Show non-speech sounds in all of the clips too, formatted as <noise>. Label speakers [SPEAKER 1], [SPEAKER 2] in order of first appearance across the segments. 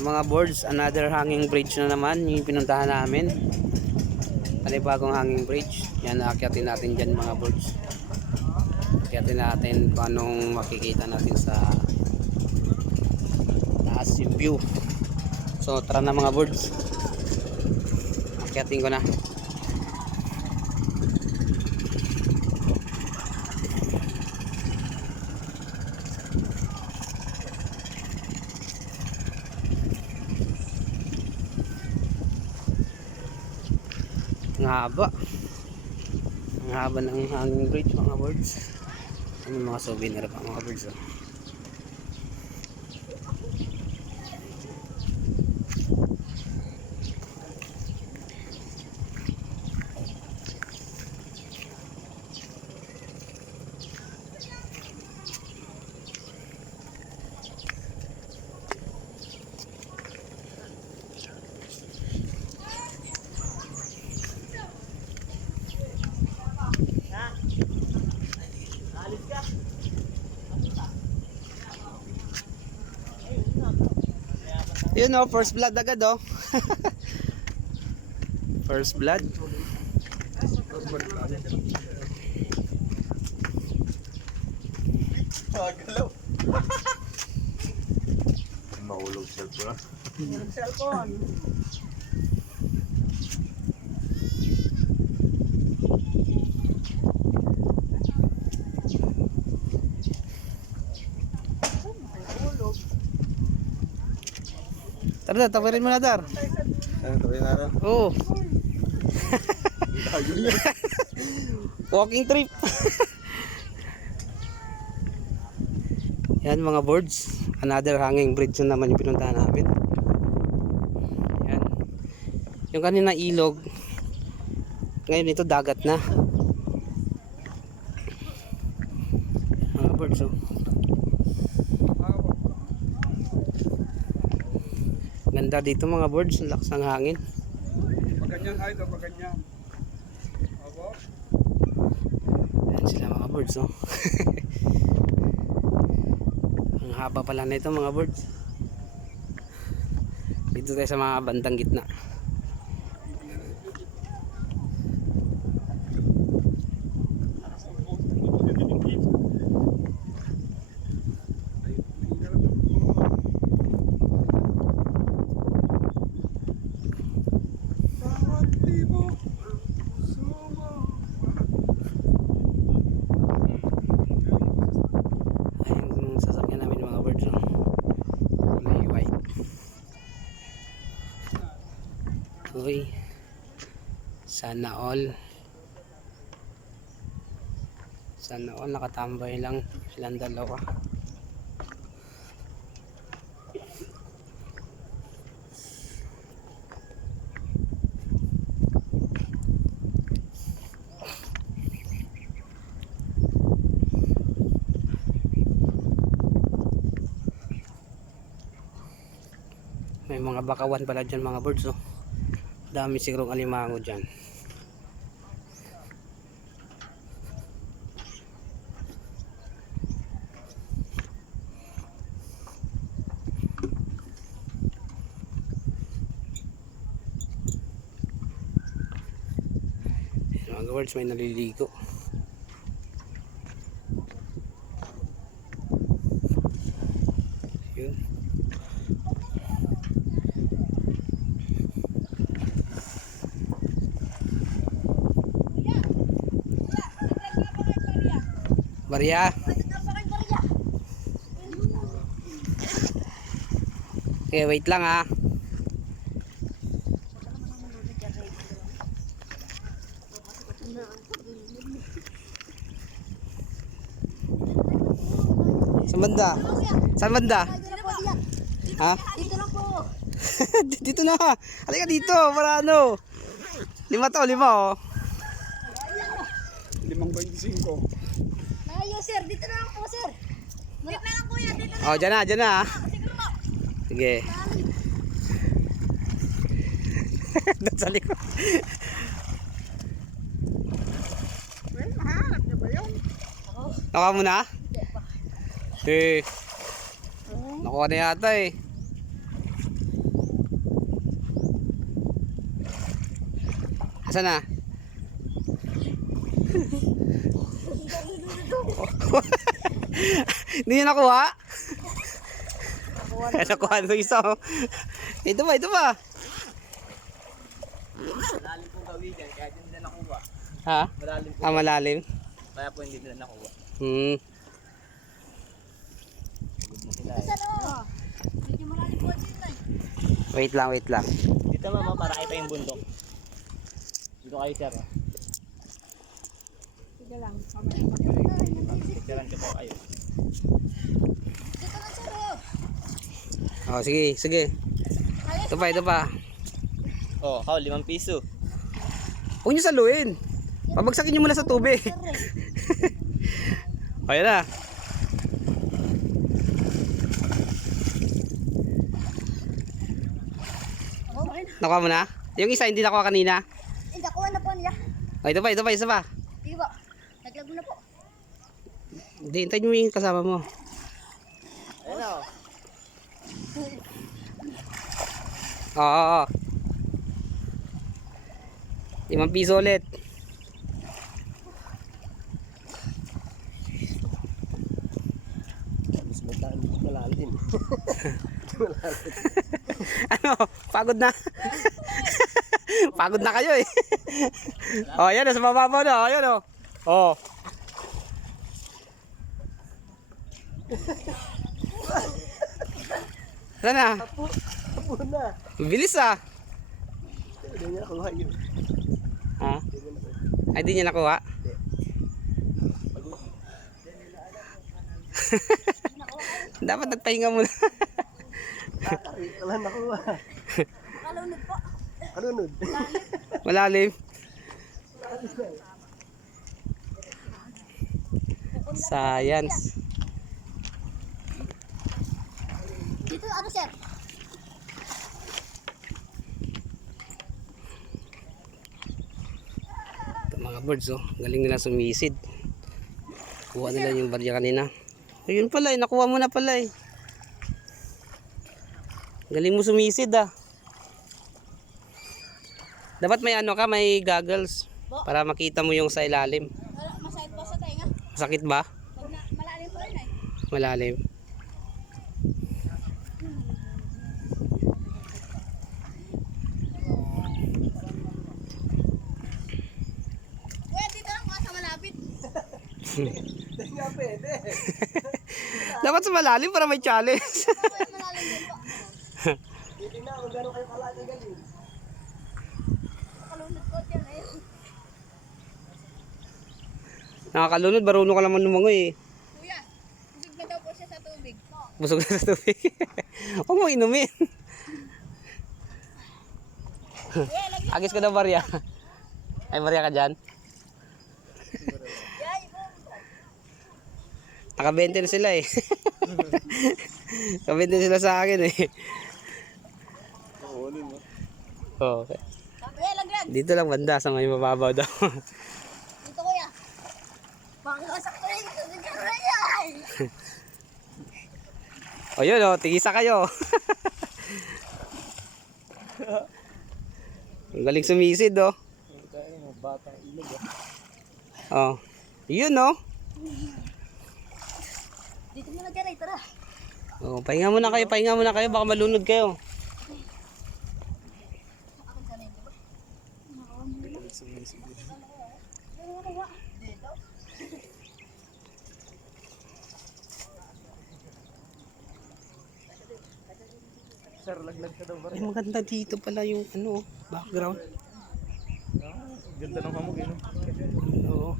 [SPEAKER 1] Mga boards, another hanging bridge na naman yung pinuntahan namin. Panibagong hanging bridge. Yan, aakyatin natin dyan mga boards. Aakyatin natin paano makikita natin sa taas yung view. So tara na mga boards. Aakyatin ko na. Haba. Ang haba ng hanging bridge mga birds. Ano mga souvenir pa mga birds. Oh. Yun oh, first blood agad oh. <laughs> first blood.
[SPEAKER 2] Mahulog cellphone.
[SPEAKER 1] Tara na, tawarin mo na dar.
[SPEAKER 2] Ano to yung araw?
[SPEAKER 1] Oo. <laughs> Walking trip. Yan mga birds. Another hanging bridge na naman yung pinuntahan namin. Yan. Yung kanina ilog. Ngayon ito dagat na. Mga birds oh. Ganda dito mga birds. Ang lakas ng hangin.
[SPEAKER 2] Paganyan ay ito, paganyan. Opo.
[SPEAKER 1] Ayan sila mga birds, no? <laughs> Ang haba pala na ito mga birds. Dito tayo sa mga bandang gitna. Ayun yung sasakyan namin mga birds, no? Kulay white. Uy. Sana all. Sana all nakatambay lang silang dalawa. May mga bakawan pala dyan mga birds oh. Dami sigurong alimango dyan. Mga birds may naliligo. Yun. Maria. Okay, wait lang ah. Saan banda? Saan banda? Ha?
[SPEAKER 3] Dito lang <laughs> po.
[SPEAKER 1] dito na. Halika dito para ano. Lima to, lima oh.
[SPEAKER 2] Limang 25
[SPEAKER 3] dito na lang po, sir. Dito na lang, kuya. Dito na.
[SPEAKER 1] Oh, dyan na, dyan na. Ah.
[SPEAKER 3] Ah,
[SPEAKER 1] sige. <laughs> Doon sa likod.
[SPEAKER 3] Well, mahanap niya ba yun?
[SPEAKER 1] Naka mo na?
[SPEAKER 3] Hindi pa.
[SPEAKER 1] Eh. Nakuha na yata eh. Asan na? Hindi niya nakuha? Eh, nakuha <laughs> na isa. oh. Ito ba, ito ba?
[SPEAKER 4] Malalim po gawin yan, kaya hindi nila nakuha.
[SPEAKER 1] Ha?
[SPEAKER 4] Malalim po,
[SPEAKER 1] Ah, malalim?
[SPEAKER 4] kaya po hindi nila nakuha.
[SPEAKER 1] Hmm.
[SPEAKER 3] Oh. Eh.
[SPEAKER 1] Wait lang, wait lang.
[SPEAKER 4] Dito mama, para kita yung bundok. Dito kayo sir. oh.
[SPEAKER 3] Sige lang. Oh.
[SPEAKER 1] Oh, sige, sige. Ito pa, ito pa.
[SPEAKER 4] Oh, how, limang piso.
[SPEAKER 1] Huwag niyo saluin. Pabagsakin niyo muna sa tubig. <laughs> O, yan na. Nakuha mo na? Yung isa hindi nakuha kanina.
[SPEAKER 3] Hindi, nakuha na po niya.
[SPEAKER 1] O, ito pa, ito pa, isa pa.
[SPEAKER 3] Sige po. Naglago na po.
[SPEAKER 1] Hindi, hintayin mo yung kasama mo.
[SPEAKER 4] Ayun o.
[SPEAKER 1] Oo. Limang piso ulit. <laughs> Ano, pagod na. <laughs> pagod na kayo eh. oh, yan, sa mababaw na. Oh, yan oh. Oh. Saan na?
[SPEAKER 4] Tapo na.
[SPEAKER 1] Bilis ah.
[SPEAKER 4] Hindi niya nakuha yun.
[SPEAKER 1] Ha? Ay, di niya nakuha? <laughs> Dapat nagpahinga muna.
[SPEAKER 4] Wala nakuha.
[SPEAKER 3] Kalunod po.
[SPEAKER 4] Kanunod.
[SPEAKER 1] Malalim. Science. Ito, mga birds oh. Galing nila sumisid. Kuha nila yung barya kanina. Ayun pala eh. Nakuha mo na pala eh. Galing mo sumisid ah. Dapat may ano ka, may goggles. Para makita mo yung sa ilalim.
[SPEAKER 3] Masakit po sa tainga.
[SPEAKER 1] Sakit ba?
[SPEAKER 3] Malalim po rin eh.
[SPEAKER 1] Malalim.
[SPEAKER 3] Kuya, dito lang po sa malapit.
[SPEAKER 4] Hindi nga pwede.
[SPEAKER 1] Dapat sa malalim para may challenge.
[SPEAKER 4] Na, kung gano'n kayo kalaki galing.
[SPEAKER 3] Kalunod po dyan eh.
[SPEAKER 1] Nakakalunod, marunong ka naman lumangoy eh.
[SPEAKER 3] Kuya, busog na daw po siya sa tubig.
[SPEAKER 1] Busog na sa tubig. <laughs> Huwag mo inumin. Agis ka daw, Maria. Ay, Maria ka dyan.
[SPEAKER 3] Yay, po.
[SPEAKER 1] Naka-20 na sila eh. <laughs> Naka-20 sila sa akin eh.
[SPEAKER 4] Kukunin mo.
[SPEAKER 1] Oh,
[SPEAKER 3] laglag.
[SPEAKER 1] dito lang banda sa may mababaw daw. <laughs>
[SPEAKER 3] Dito kuya. Pangkasak ko kuya. <laughs>
[SPEAKER 1] o yun oh, tigisa kayo. Ang galing sumisid oh.
[SPEAKER 4] Kaya mo, batang ilog ah.
[SPEAKER 1] Oh. Yun oh.
[SPEAKER 3] Tara.
[SPEAKER 1] Oh, pahinga muna kayo, pahinga muna kayo, baka malunod kayo.
[SPEAKER 4] Sir, laglag ka daw ba?
[SPEAKER 1] Ay, maganda dito pala yung ano, background.
[SPEAKER 4] Ganda ng hamog eh.
[SPEAKER 1] Oo.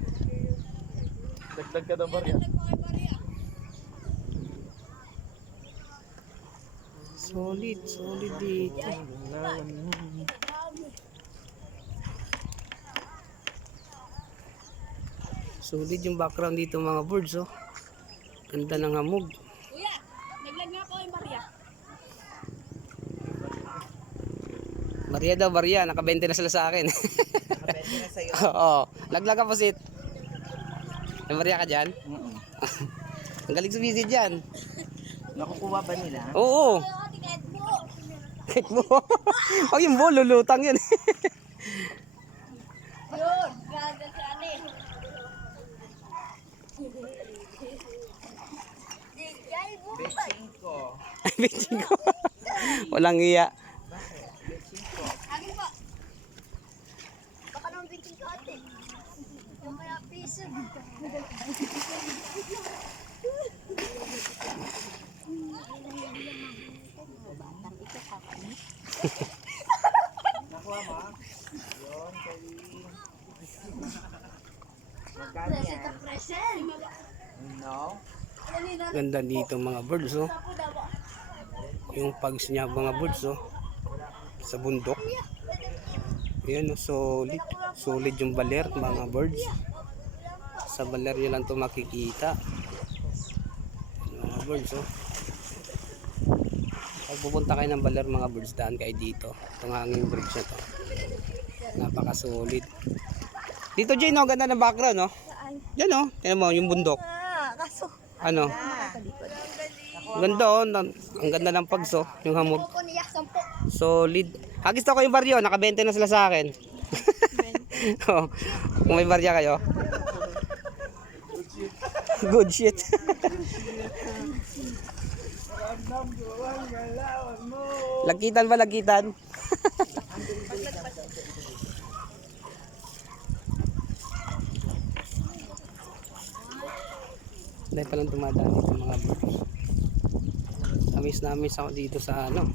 [SPEAKER 4] Laglag ka daw ba
[SPEAKER 1] Solid, solid dito. Solid yung background dito mga birds oh. Ganda ng hamog.
[SPEAKER 3] Kuya, naglag nga po yung Maria.
[SPEAKER 1] Maria daw, Maria. Naka-20 na sila sa akin.
[SPEAKER 4] Nakapente na sa'yo. <laughs>
[SPEAKER 1] Oo. Laglag ka po sit. May Maria ka dyan? <laughs> Ang galing sumisid dyan.
[SPEAKER 4] Nakukuha ba nila?
[SPEAKER 1] Oo.
[SPEAKER 3] Kuya, jacket mo.
[SPEAKER 1] Pag yung ball, lulutang yun. Yun, gaga sa anin. Bitching ko. Walang iya.
[SPEAKER 3] Akin po. Baka naman. Yung mga piso.
[SPEAKER 1] Ganda dito mga birds oh. Yung pags niya mga birds oh. Sa bundok. Yan oh, solid. Solid yung baler mga birds. Sa baler nyo lang to makikita. Mga birds oh. Pag pupunta kayo ng baler mga birds, daan kayo dito. Itong hanging bridge na to. Napaka solid. Dito Jane oh, ganda ng background oh. Yan oh, tingnan mo yung bundok.
[SPEAKER 3] Ah, kaso.
[SPEAKER 1] Ano? Ganda oh, ang ganda ng pagso, yung hamog. Solid. Hagis ko yung baryo, naka-20 na sila sa akin. <laughs> oh, kung may barya kayo. <laughs> Good shit. <laughs> lagitan ba lagitan? <laughs> Dahil palang dumadaan dito mga bros. Amis na amis ako dito sa ano.